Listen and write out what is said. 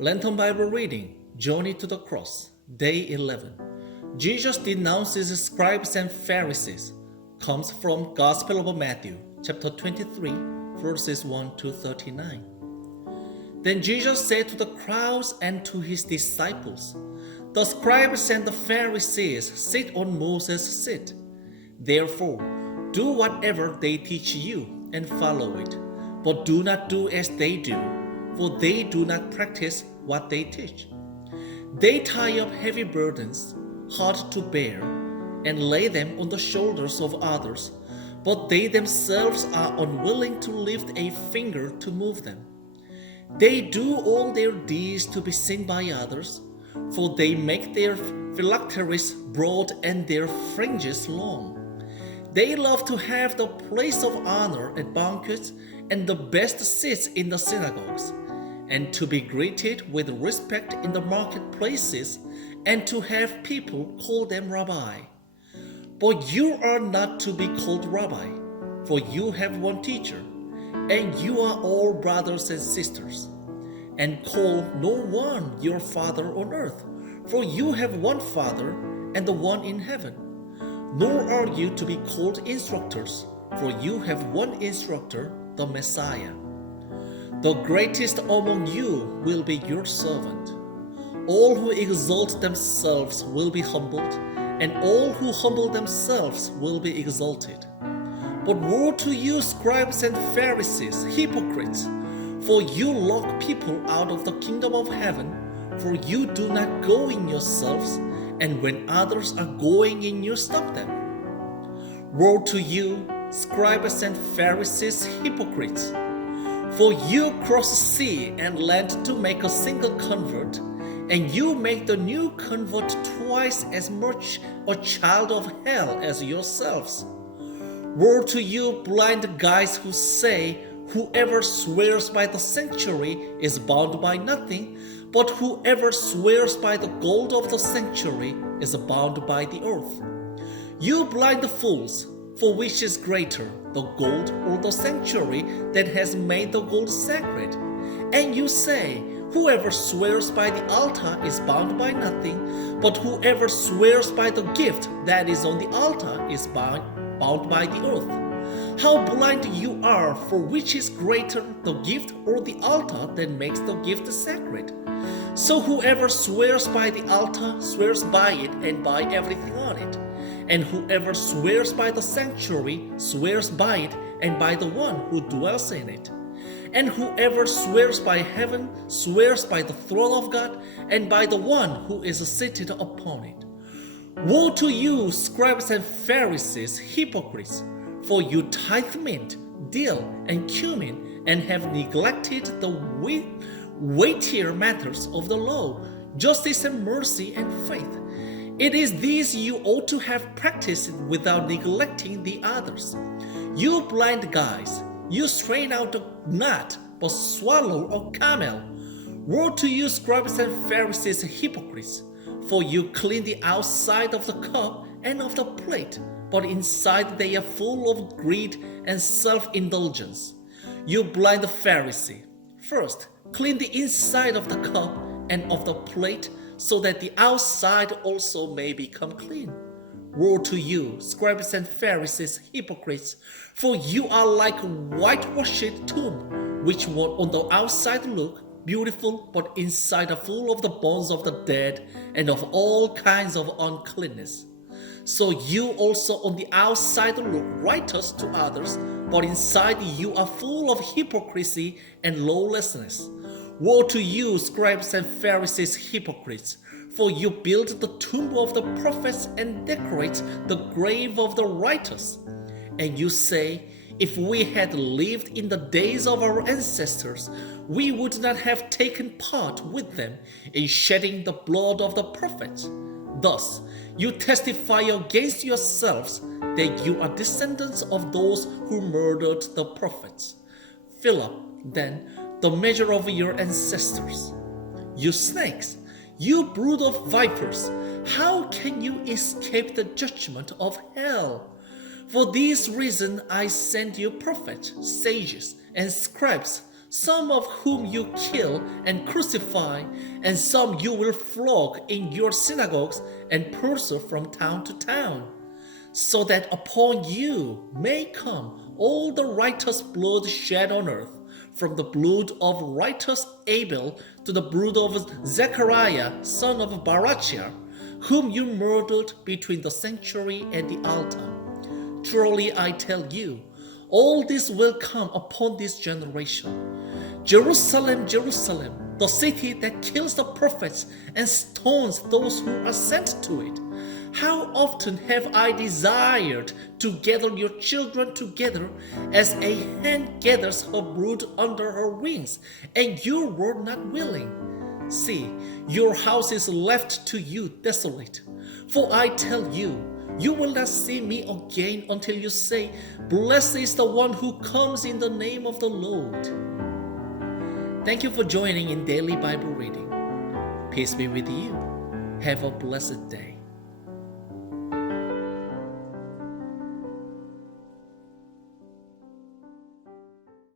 Lenten Bible reading, Journey to the Cross, Day 11. Jesus denounces scribes and Pharisees. Comes from Gospel of Matthew, chapter 23, verses 1 to 39. Then Jesus said to the crowds and to his disciples, "The scribes and the Pharisees sit on Moses' seat. Therefore, do whatever they teach you and follow it, but do not do as they do, for they do not practice what they teach. They tie up heavy burdens, hard to bear, and lay them on the shoulders of others, but they themselves are unwilling to lift a finger to move them. They do all their deeds to be seen by others, for they make their phylacteries broad and their fringes long. They love to have the place of honor at banquets and the best seats in the synagogues, and to be greeted with respect in the marketplaces, and to have people call them Rabbi. But you are not to be called Rabbi, for you have one teacher, and you are all brothers and sisters. And call no one your father on earth, for you have one Father, and the one in heaven. Nor are you to be called instructors, for you have one instructor, the Messiah. The greatest among you will be your servant. All who exalt themselves will be humbled, and all who humble themselves will be exalted. But woe to you, scribes and Pharisees, hypocrites! For you lock people out of the kingdom of heaven, for you do not go in yourselves, and when others are going in, you stop them. Woe to you, scribes and Pharisees, hypocrites! For you cross sea and land to make a single convert, and you make the new convert twice as much a child of hell as yourselves. Woe to you, blind guides who say, whoever swears by the sanctuary is bound by nothing, but whoever swears by the gold of the sanctuary is bound by the earth. You blind fools! For which is greater, the gold or the sanctuary that has made the gold sacred? And you say, whoever swears by the altar is bound by nothing, but whoever swears by the gift that is on the altar is bound by the earth. How blind you are! For which is greater, the gift or the altar that makes the gift sacred? So whoever swears by the altar swears by it and by everything on it. And whoever swears by the sanctuary swears by it and by the one who dwells in it. And whoever swears by heaven swears by the throne of God and by the one who is seated upon it. Woe to you, scribes and Pharisees, hypocrites! For you tithe mint, dill, and cumin, and have neglected the weightier matters of the law, justice and mercy and faith. It is these you ought to have practiced without neglecting the others. You blind guides, you strain out a gnat, but swallow a camel. Woe to you, scribes and Pharisees, hypocrites! For you clean the outside of the cup and of the plate, but inside they are full of greed and self-indulgence. You blind Pharisee! First, clean the inside of the cup and of the plate, so that the outside also may become clean. Woe to you, scribes and Pharisees, hypocrites! For you are like a whitewashed tomb, which on the outside look beautiful, but inside are full of the bones of the dead and of all kinds of uncleanness. So you also on the outside look righteous to others, but inside you are full of hypocrisy and lawlessness. Woe to you, scribes and Pharisees, hypocrites! For you build the tomb of the prophets and decorate the grave of the righteous. And you say, if we had lived in the days of our ancestors, we would not have taken part with them in shedding the blood of the prophets. Thus, you testify against yourselves that you are descendants of those who murdered the prophets. Fill up, then, the measure of your ancestors. You snakes, you brood of vipers, how can you escape the judgment of hell? For this reason I send you prophets, sages, and scribes some of whom you kill and crucify, and some you will flog in your synagogues and pursue from town to town, so that upon you may come all the righteous blood shed on earth, from the blood of righteous Abel to the blood of Zechariah, son of Barachiah, whom you murdered between the sanctuary and the altar. Truly I tell you, all this will come upon this generation. Jerusalem, Jerusalem, the city that kills the prophets and stones those who are sent to it. How often have I desired to gather your children together as a hen gathers her brood under her wings, and you were not willing. See, your house is left to you desolate. For I tell you, you will not see me again until you say, Blessed is the one who comes in the name of the Lord. Thank you for joining in Daily Bible Reading. Peace be with you. Have a blessed day.